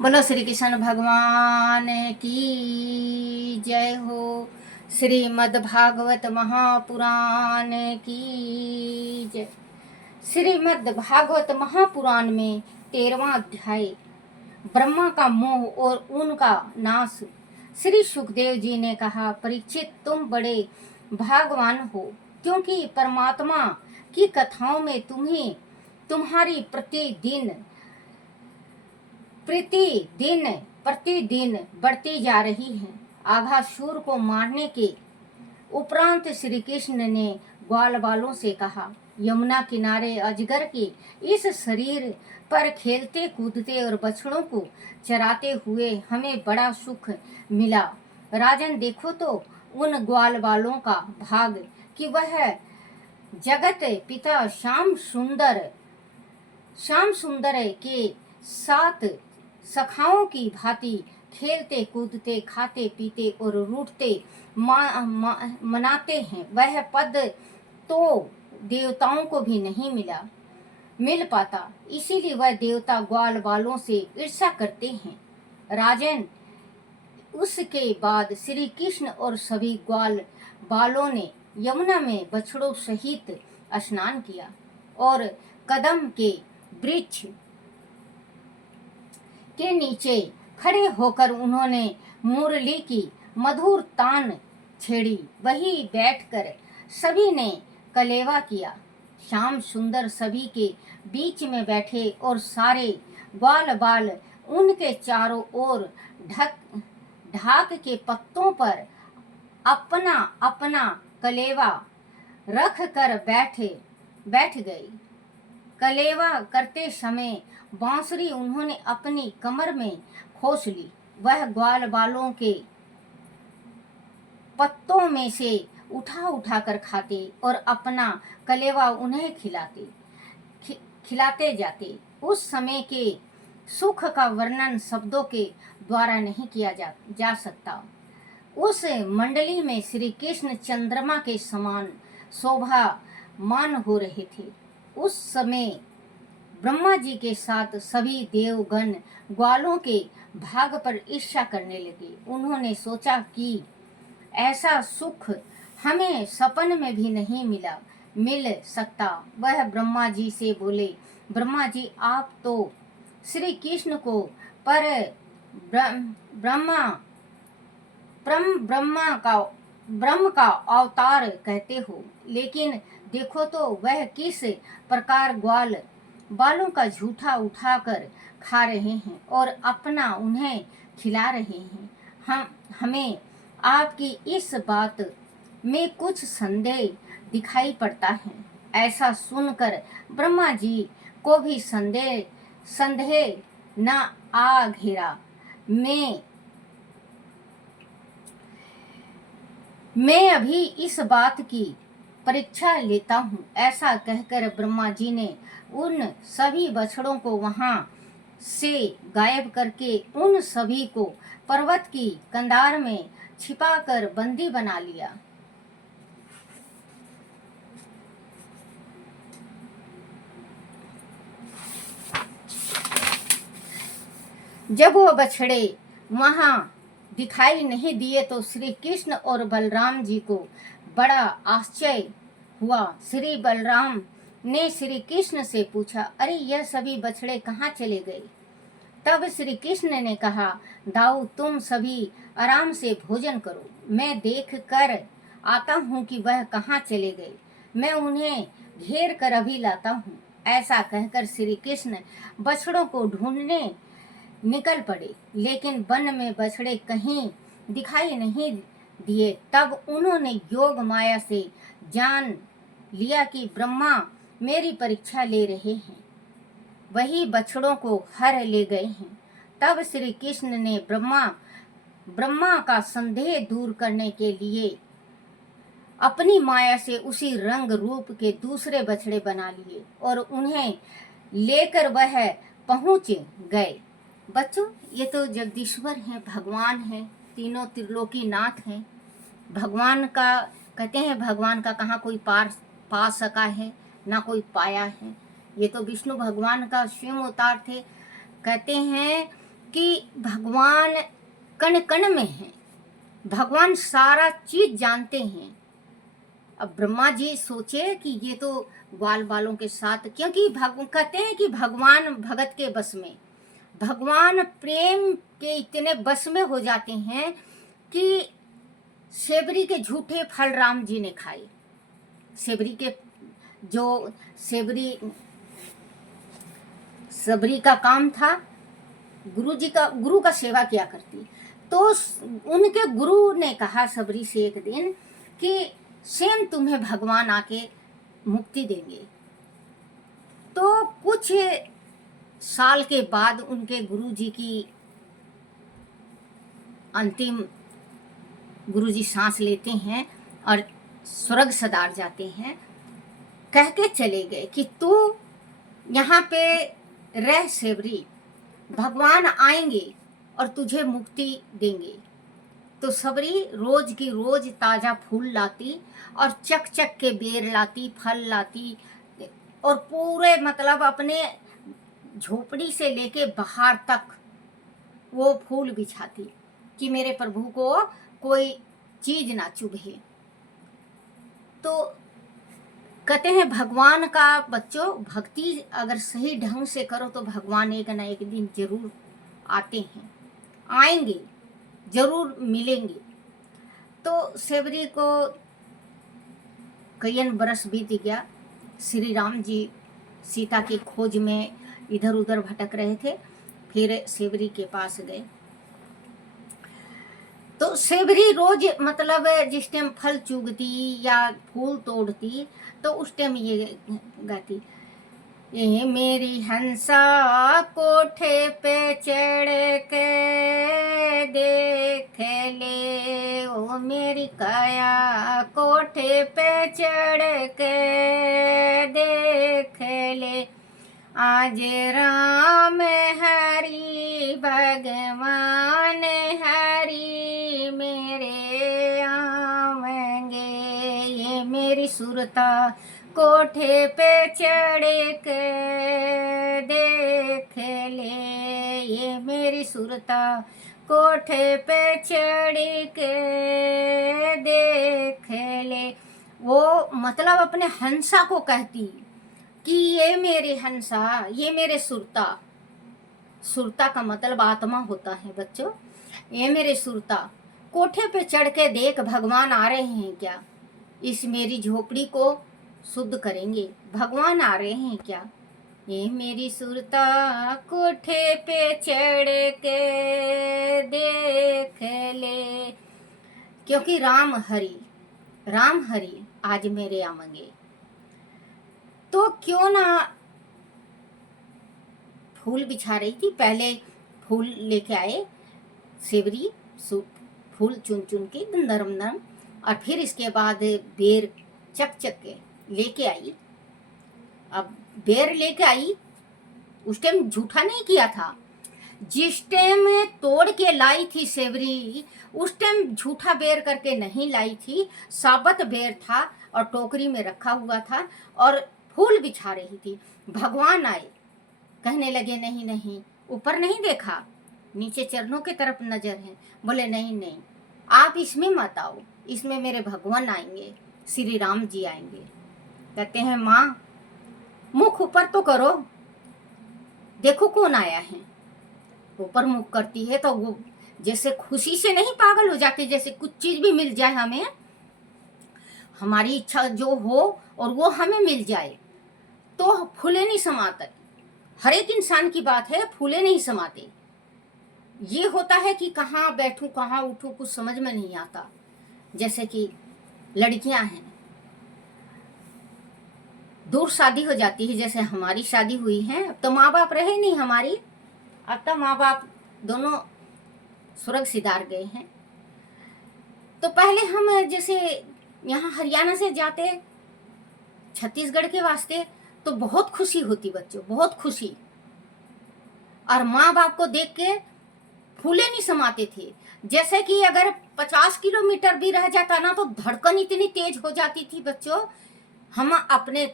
बोलो श्री कृष्ण भगवान की जय हो। श्रीमद् भागवत महापुराण की जय। श्रीमद् भागवत महापुराण में 13वां अध्याय ब्रह्मा का मोह और उनका नाश। श्री सुखदेव जी ने कहा, परीक्षित तुम बड़े भाग्यवान हो, क्योंकि परमात्मा की कथाओं में तुम्हें तुम्हारी प्रतिदिन बढ़ती जा रही है। आघासुर को मारने के उपरांत श्री कृष्ण ने ग्वाल बालों से कहा, यमुना किनारे अजगर के इस शरीर पर खेलते कूदते और बछड़ों को चराते हुए हमें बड़ा सुख मिला। राजन, देखो तो उन ग्वाल बालों का भाग कि वह जगत पिता श्याम सुंदर के साथ सखाओं की भांति खेलते कूदते खाते पीते और रूठते मनाते हैं। वह पद तो देवताओं को भी नहीं मिल पाता, इसीलिए वह देवता ग्वाल बालों से ईर्ष्या करते हैं। राजन, उसके बाद श्री कृष्ण और सभी ग्वाल बालों ने यमुना में बछड़ों सहित स्नान किया और कदम के वृक्ष के नीचे खड़े होकर उन्होंने मुरली की मधुर तान छेड़ी। वहीं बैठकर सभी ने कलेवा किया। श्याम सुंदर सभी के बीच में बैठे और सारे ग्वाल बाल उनके चारों ओर ढाक के पत्तों पर अपना अपना कलेवा रख कर बैठ गई। कलेवा करते समय बांसुरी उन्होंने अपनी कमर में खोस ली। वह ग्वाल बालों के पत्तों में से उठा कर खाते और अपना कलेवा उन्हें खिलाते जाते। उस समय के सुख का वर्णन शब्दों के द्वारा नहीं किया जा सकता। उस मंडली में श्री कृष्ण चंद्रमा के समान शोभामान हो रहे थे। उस समय ब्रह्मा जी के साथ सभी देवगण ग्वालों के भाग पर ईर्ष्या करने लगे। उन्होंने सोचा कि ऐसा सुख हमें सपन में भी नहीं मिल सकता। वह ब्रह्मा जी से बोले, ब्रह्मा जी, आप तो श्री कृष्ण को ब्रह्म का अवतार कहते हो, लेकिन देखो तो वह किस प्रकार ग्वाल बालों का झूठा उठाकर खा रहे हैं और अपना उन्हें खिला रहे हैं। हमें आपकी इस बात में कुछ संदेह दिखाई पड़ता है। ऐसा सुनकर ब्रह्मा जी को भी संदेह न आ घेरा। मैं अभी इस बात की परीक्षा लेता हूँ। ऐसा कहकर ब्रह्मा जी ने उन सभी बछड़ों को वहां से गायब करके उन सभी को पर्वत की कंधार में छिपाकर बंदी बना लिया। जब वो बछड़े वहां दिखाई नहीं दिए तो श्री कृष्ण और बलराम जी को बड़ा आश्चर्य हुआ। श्री बलराम ने श्री कृष्ण से पूछा, अरे यह सभी बछड़े कहाँ चले गए? तब श्री कृष्ण ने कहा, दाऊ, तुम सभी आराम से भोजन करो, मैं देख कर आता हूँ कि वह कहाँ चले गए। मैं उन्हें घेर कर अभी लाता हूँ। ऐसा कहकर श्री कृष्ण बछड़ों को ढूंढने निकल पड़े, लेकिन वन में बछड़े कहीं दिखाई नहीं दिए। तब उन्होंने योग माया से जान लिया कि ब्रह्मा मेरी परीक्षा ले रहे हैं, वही बछड़ों को हर ले गए हैं। तब श्री कृष्ण ने ब्रह्मा का संदेह दूर करने के लिए अपनी माया से उसी रंग रूप के दूसरे बछड़े बना लिए और उन्हें लेकर वह पहुंच गए। बच्चों, ये तो जगदीश्वर हैं, भगवान हैं, तीनों त्रिलोकी नाथ हैं। भगवान का कहते हैं, भगवान का कहाँ कोई पा सका है, ना कोई पाया है। ये तो विष्णु भगवान का स्वयं अवतार थे। कहते हैं कि भगवान कण कण में हैं, भगवान सारा चीज जानते हैं। अब ब्रह्मा जी सोचे कि ये तो ग्वाल बालों के साथ, क्योंकि कहते हैं कि भगवान भगत के बस में, भगवान प्रेम के इतने बस में हो जाते हैं कि सेबरी के झूठे फल राम जी ने खाए। सेबरी के जो सबरी का काम था, गुरु का सेवा किया करती, तो उनके गुरु ने कहा सबरी से एक दिन कि स्वयं तुम्हें भगवान आके मुक्ति देंगे। तो कुछ साल के बाद उनके गुरु जी की अंतिम, गुरु जी सांस लेते हैं और स्वर्ग सदार जाते हैं, कह के चले गए कि तू यहाँ पे रह सेबरी, भगवान आएंगे और तुझे मुक्ति देंगे। तो सबरी रोज की रोज ताजा फूल लाती और चक चक के बेर लाती, फल लाती, और पूरे मतलब अपने झोपड़ी से लेके बाहर तक वो फूल बिछाती कि मेरे प्रभु को कोई चीज ना चुभे। तो कहते हैं भगवान का बच्चों, भक्ति अगर सही ढंग से करो तो भगवान एक ना एक दिन जरूर आते हैं, आएंगे, जरूर मिलेंगे। तो सेबरी को कई बरस बीत गया। श्री राम जी सीता की खोज में इधर उधर भटक रहे थे, फिर सेबरी के पास गए। तो सेबरी रोज मतलब जिस टाइम फल चुगती या फूल तोड़ती तो उस टाइम ये गाती, ये मेरी हंसा कोठे पे चढ़ के देख ले, ओ मेरी काया कोठे पे चढ़ के देख ले, आज राम हरि भगवान हरि मेरे आवेंगे, ये मेरी सुरता कोठे पे चढ़ के देख ले, ये मेरी सुरता कोठे पे चढ़ के देख ले। वो मतलब अपने हंसा को कहती कि ये मेरे हंसा, ये मेरे सुरता, सुरता का मतलब आत्मा होता है बच्चों। ये मेरे सुरता कोठे पे चढ़ के देख, भगवान आ रहे हैं क्या, इस मेरी झोपड़ी को शुद्ध करेंगे, भगवान आ रहे हैं क्या। ये मेरी सुरता कोठे पे चढ़ के देख ले, क्योंकि राम हरि आज मेरे आवेंगे। तो क्यों ना फूल बिछा रही थी, पहले फूल लेके आए सेबरी, फूल चुन चुन के नरम नरम, और फिर इसके बाद बेर चक चक के लेके आई। अब बेर लेके आई, उस टाइम झूठा नहीं किया था, जिस टाइम तोड़ के लाई थी सेबरी उस टाइम झूठा बेर करके नहीं लाई थी, साबत बेर था और टोकरी में रखा हुआ था और फूल बिछा रही थी। भगवान आए, कहने लगे नहीं नहीं, ऊपर नहीं देखा, नीचे चरणों की तरफ नजर है। बोले नहीं नहीं, आप इसमें मत आओ, इसमें मेरे भगवान आएंगे, श्री राम जी आएंगे। कहते हैं माँ मुख ऊपर तो करो, देखो कौन आया है। ऊपर मुख करती है तो वो जैसे खुशी से नहीं पागल हो जाती, जैसे कुछ चीज भी मिल जाए हमें, हमारी इच्छा जो हो और वो हमें मिल जाए तो फूले नहीं समाते। हर एक इंसान की बात है, फूले नहीं समाते। ये होता है कि कहाँ बैठूं कहाँ उठूं कुछ समझ में नहीं आता। जैसे कि लड़कियां हैं, दूर शादी हो जाती है, जैसे हमारी शादी हुई है, अब तो माँ बाप रहे नहीं हमारी, अब तो माँ बाप दोनों स्वर्ग सिधार गए हैं। तो पहले हम जैसे यहाँ हरियाणा से जाते छत्तीसगढ़ के वास्ते तो बहुत खुशी होती बच्चों, बहुत खुशी, और माँ बाप को देख के फूले नहीं समाते थे। जैसे कि अगर 50 किलोमीटर भी रह जाता ना तो धड़कन इतनी तेज हो जाती थी बच्चों, हम अपने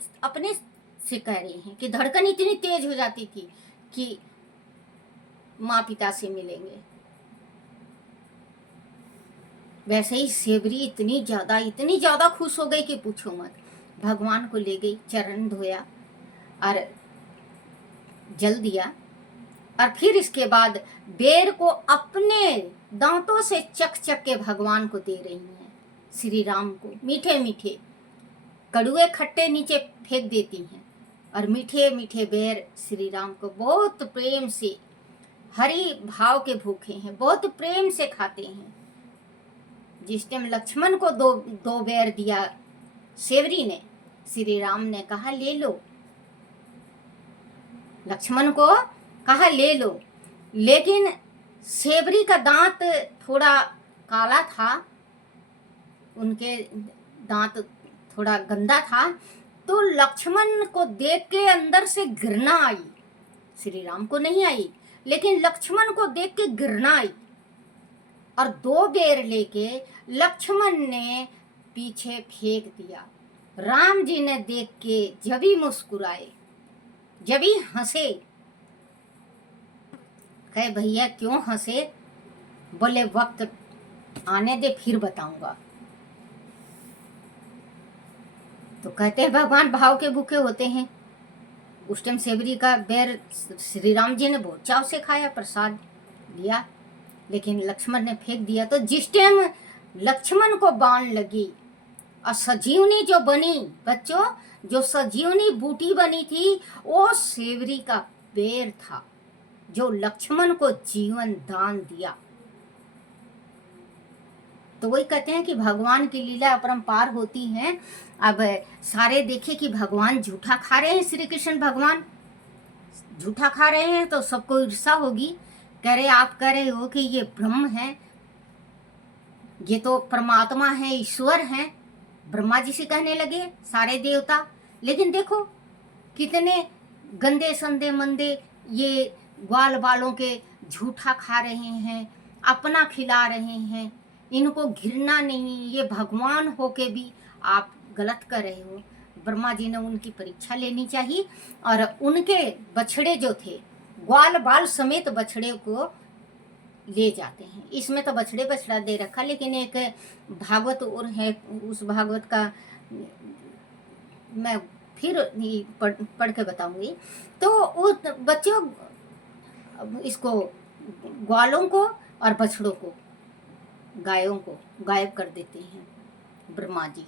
से कह रहे हैं कि धड़कन इतनी तेज हो जाती थी कि माँ पिता से मिलेंगे। वैसे ही सेवरी इतनी ज़्यादा खुश हो गई कि पूछो मत। भगवान को ले गई, चरण धोया और जल दिया, और फिर इसके बाद बेर को अपने दांतों से चक चक के भगवान को दे रही हैं, श्री राम को। मीठे मीठे कड़ुए खट्टे नीचे फेंक देती हैं और मीठे मीठे बेर श्री राम को बहुत प्रेम से, हरि भाव के भूखे हैं, बहुत प्रेम से खाते हैं। जिस टाइम लक्ष्मण को दो बेर दिया सेवरी ने, श्री राम ने कहा ले लो, लक्ष्मण को कहा ले लो, लेकिन सेवरी का दांत थोड़ा काला था, उनके दांत थोड़ा गंदा था, तो लक्ष्मण को देख के अंदर से घृणा आई। श्री राम को नहीं आई, लेकिन लक्ष्मण को देख के घृणा आई, और दो बेर लेके लक्ष्मण ने पीछे फेंक दिया। राम जी ने देख के जब ही मुस्कुराए, जब ही हंसे। कहे भैया क्यों हंसे? बोले वक्त आने दे फिर बताऊंगा। तो कहते हैं भगवान भाव के भूखे होते हैं। उस टाइम सेवरी का बेर श्री राम जी ने बहुत चाव से खाया, प्रसाद दिया, लेकिन लक्ष्मण ने फेंक दिया। तो जिस टाइम लक्ष्मण को बाण लगी और सजीवनी जो बनी बच्चों, जो सजीवनी बूटी बनी थी, वो सेवरी का बेर था जो लक्ष्मण को जीवन दान दिया। तो वही कहते हैं कि भगवान की लीला अपरंपार होती है। अब सारे देखे कि भगवान झूठा खा रहे हैं, श्री कृष्ण भगवान झूठा खा रहे हैं, तो सबको ईर्षा होगी। कह रहे आप कह रहे हो कि ये ब्रह्म है, ये तो परमात्मा है, ईश्वर है। ब्रह्मा जी से कहने लगे सारे देवता। लेकिन देखो कितने गंदे संदे मंदे ये ग्वाल बालों के झूठा खा रहे हैं, अपना खिला रहे हैं, इनको घृणा नहीं, ये भगवान होके भी आप गलत कर रहे हो। ब्रह्मा जी ने उनकी परीक्षा लेनी चाहिए, और उनके बछड़े जो थे, ग्वाल बाल समेत बछड़े को ले जाते हैं। इसमें तो बछड़े बछड़ा दे रखा, लेकिन एक भागवत और है, उस भागवत का मैं फिर पढ़ के बताऊंगी। तो उस बच्चों इसको ग्वालों को और बछड़ों को, गायों को गायब कर देते हैं ब्रह्मा जी,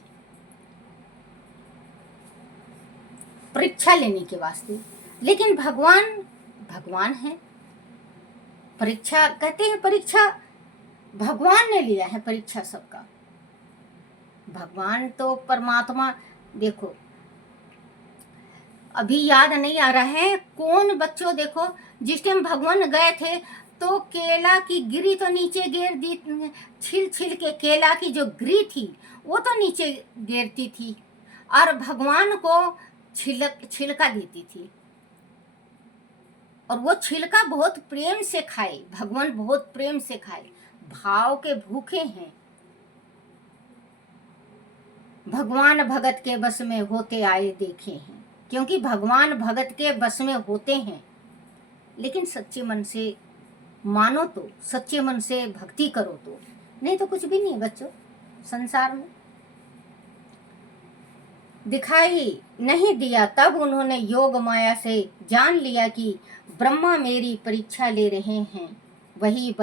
परीक्षा लेने के वास्ते। लेकिन भगवान है, परीक्षा कहते हैं, परीक्षा भगवान ने लिया है, परीक्षा सबका। भगवान तो परमात्मा। देखो अभी याद नहीं आ रहा है कौन बच्चों, देखो जिस टाइम भगवान गए थे तो केला की गिरी तो नीचे गिर दी, छिल छिल के केला की जो गिरी थी वो तो नीचे गिरती थी, और भगवान को छिलका देती थी, और वो छिलका बहुत प्रेम से खाए, भगवान बहुत प्रेम से खाए। भाव के भूखे हैं, भगवान भगत के बस में होते आए देखे हैं। क्योंकि भगवान भगत के बस में होते हैं, लेकिन सच्चे मन से मानो तो, सच्चे मन से भक्ति करो तो, नहीं तो कुछ भी नहीं बच्चों संसार में। दिखाई नहीं दिया तब उन्होंने योग माया से जान लिया कि ब्रह्मा मेरी परीक्षा ले रहे हैं। वही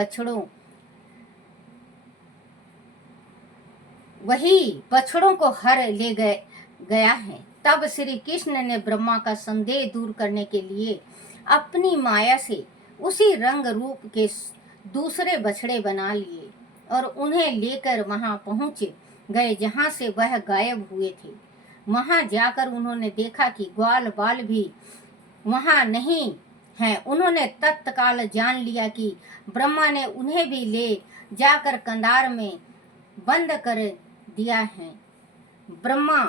बछड़ों को हर ले गया है। तब श्री कृष्ण ने ब्रह्मा का संदेह दूर करने के लिए अपनी माया से उसी रंग रूप के दूसरे बछड़े बना लिए और उन्हें लेकर वहां पहुंच गए जहां से वह गायब हुए थे। वहां जाकर उन्होंने देखा कि ग्वाल बाल भी वहां नहीं है। उन्होंने तत्काल जान लिया कि ब्रह्मा ने उन्हें भी ले जाकर कंधार में बंद कर दिया है। ब्रह्मा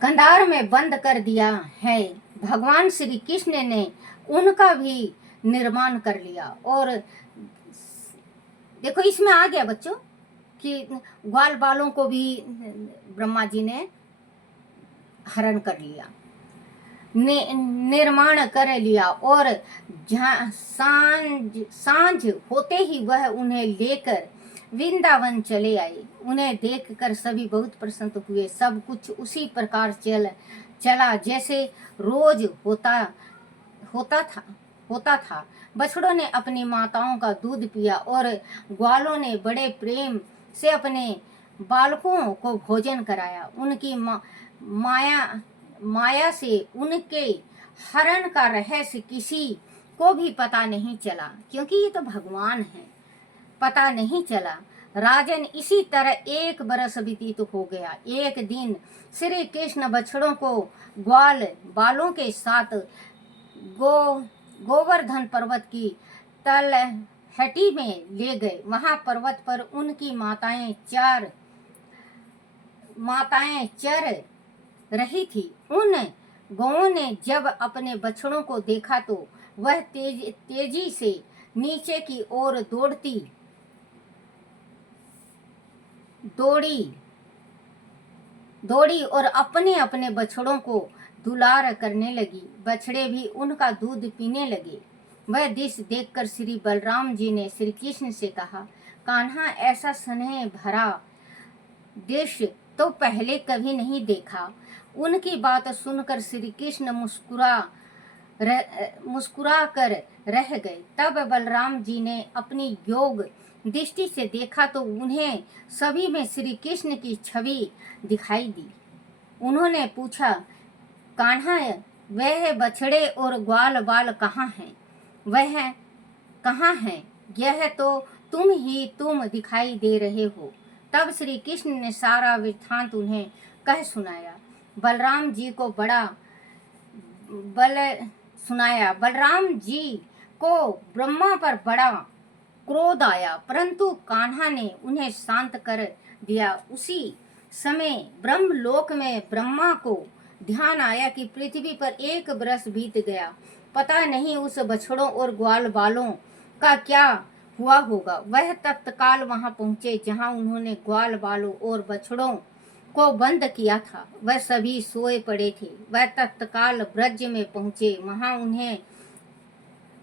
कंधार में बंद कर दिया है। भगवान श्री कृष्ण ने उनका भी निर्माण कर लिया। और देखो इसमें आ गया बच्चों कि ग्वाल बालों को भी ब्रह्मा जी ने हरण कर लिया। निर्माण कर लिया और सांझ होते ही वह उन्हें लेकर वृंदावन चले आए। उन्हें देखकर सभी बहुत प्रसन्न हुए। सब कुछ उसी प्रकार चला जैसे रोज होता था। बछड़ों ने अपनी माताओं का दूध पिया और ग्वालों ने बड़े प्रेम से अपने बालकों को भोजन कराया। उनकी माया से उनके हरण का रहस्य किसी को भी पता नहीं चला, क्योंकि ये तो भगवान है, पता नहीं चला। राजन, इसी तरह 1 बरस व्यतीत हो गया। एक दिन श्री कृष्ण बछड़ों को ग्वाल बालों के साथ गोवर्धन पर्वत की तलहटी में ले गए। वहां पर्वत पर उनकी माताएं चर रही थी। उन गौओं ने जब अपने बछड़ों को देखा तो वह तेजी से नीचे की ओर दौड़ी और अपने अपने बछड़ों को दुलार करने लगी। बछड़े भी उनका दूध पीने लगे। वह दृश्य देखकर श्री बलराम जी ने श्री कृष्ण से कहा, कान्हा, ऐसा स्नेह भरा दृश्य तो पहले कभी नहीं देखा। उनकी बात सुनकर श्री कृष्ण मुस्कुरा कर रह गए। तब बलराम जी ने अपनी योग दृष्टि से देखा तो उन्हें सभी में श्री कृष्ण की छवि दिखाई दी। उन्होंने पूछा, कान्हा, वह बछड़े और ग्वाल बाल कहाँ हैं? वह कहाँ हैं? यह तो तुम दिखाई दे रहे हो। तब श्री कृष्ण ने सारा वृत्तांत उन्हें कह सुनाया। बलराम जी को बलराम जी को ब्रह्मा पर बड़ा क्रोध आया, परंतु कान्हा ने उन्हें शांत कर दिया। उसी समय ब्रह्मलोक में ब्रह्मा को ध्यान आया कि पृथ्वी पर 1 बरस बीत गया। पता नहीं उस बछड़ों और ग्वाल बालों का क्या हुआ होगा। वह तत्काल वहां पहुंचे जहां उन्होंने ग्वाल बालों और बछड़ों को बंद किया था। वह सभी सोए पड़े थे। वह तत्काल ब्रज में पहुंचे। वहां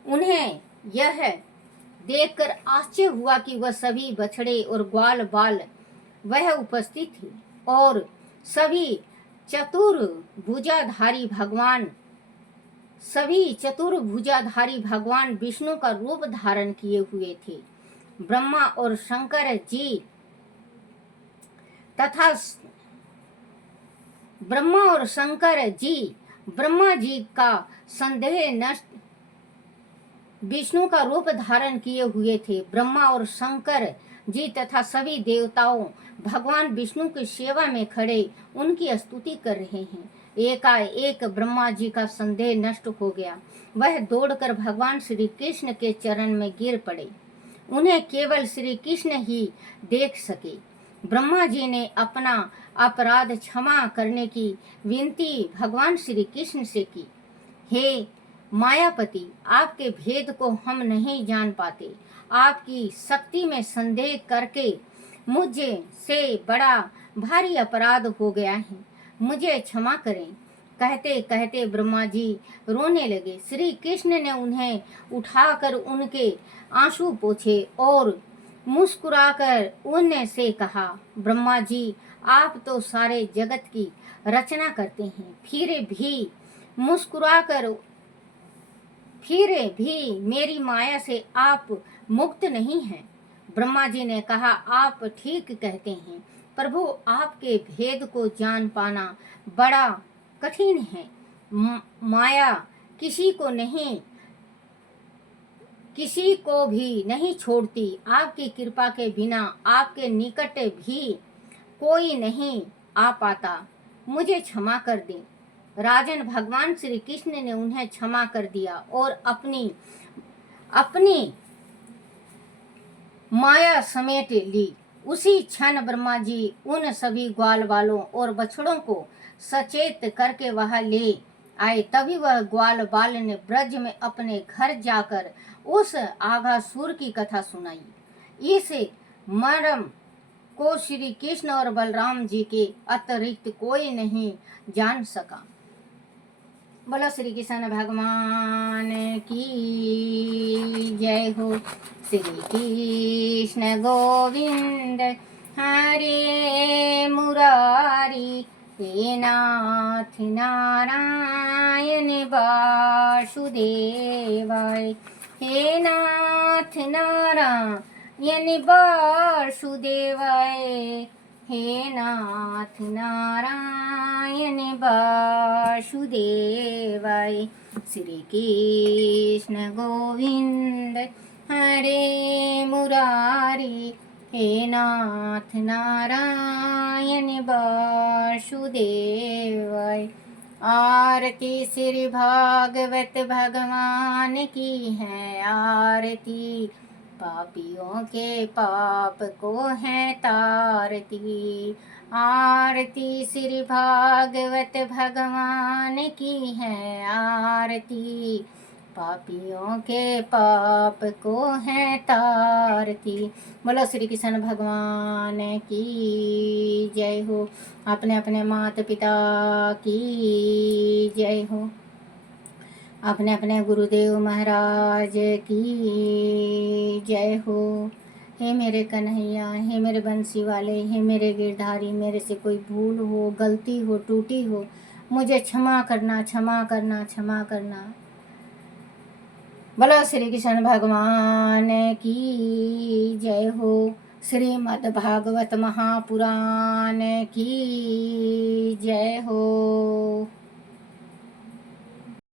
उन्हें यह देखकर आश्चर्य हुआ कि वह सभी बछड़े और ग्वाल बाल वह उपस्थित थे और सभी चतुर्भुजाधारी भगवान विष्णु का रूप धारण किए हुए थे। ब्रह्मा और शंकर जी ब्रह्मा जी का संदेह नष्ट विष्णु का रूप धारण किए हुए थे। ब्रह्मा और शंकर जी तथा सभी देवताओं भगवान विष्णु की सेवा में खड़े उनकी स्तुति कर रहे हैं। एकाएक ब्रह्मा जी का संदेह नष्ट हो गया। वह दौड़कर भगवान श्री कृष्ण के चरण में गिर पड़े। उन्हें केवल श्री कृष्ण ही देख सके। ब्रह्मा जी ने अपना अपराध क्षमा करने की विनती भगवान श्री कृष्ण से की। हे मायापति, आपके भेद को हम नहीं जान पाते। आपकी शक्ति में संदेह करके मुझे से बड़ा भारी अपराध हो गया है, मुझे क्षमा करें। कहते कहते ब्रह्मा जी रोने लगे। श्री कृष्ण ने उन्हें उठाकर उनके आंसू पोंछे और मुस्कुराकर उनसे कहा, ब्रह्मा जी, आप तो सारे जगत की रचना करते हैं, फिर भी मेरी माया से आप मुक्त नहीं हैं। ब्रह्मा जी ने कहा, आप ठीक कहते हैं प्रभु, आपके भेद को जान पाना बड़ा कठिन है। माया किसी को भी नहीं छोड़ती। आपकी कृपा के बिना आपके निकट भी कोई नहीं आ पाता। मुझे क्षमा कर दें। राजन, भगवान श्री कृष्ण ने उन्हें क्षमा कर दिया और अपनी माया समेट ली। उसी क्षण ब्रह्मा जी उन सभी ग्वाल बालों और बछड़ों को सचेत करके वहां ले आए। तभी वह ग्वाल बाल ने ब्रज में अपने घर जाकर उस आघासुर की कथा सुनाई। इस मर्म को श्री कृष्ण और बलराम जी के अतिरिक्त कोई नहीं जान सका। बोलो श्री कृष्ण भगवान की जय हो। श्री कृष्ण गोविंद हरे मुरारी, हे नाथ नारायण वासुदेवाय, हे नाथ नारायण वासुदेवाय, हे नाथ नारायण वासुदेवाय। श्री कृष्ण गोविंद हरे मुरारी, हे नाथ नारायण वासुदेवाय। आरती श्री भागवत भगवान की है आरती, पापियों के पाप को है तारती। आरती श्री भागवत भगवान की है आरती, पापियों के पाप को है तारती। बोलो श्री कृष्ण भगवान की जय हो। अपने अपने माता पिता की जय हो। अपने अपने गुरुदेव महाराज की जय हो। हे मेरे कन्हैया, हे मेरे बंसी वाले, हे मेरे गिरधारी, मेरे से कोई भूल हो, गलती हो, टूटी हो, मुझे क्षमा करना, क्षमा करना, क्षमा करना। बोलो श्री कृष्ण भगवान की जय हो। श्रीमद् भागवत महापुराण की जय हो।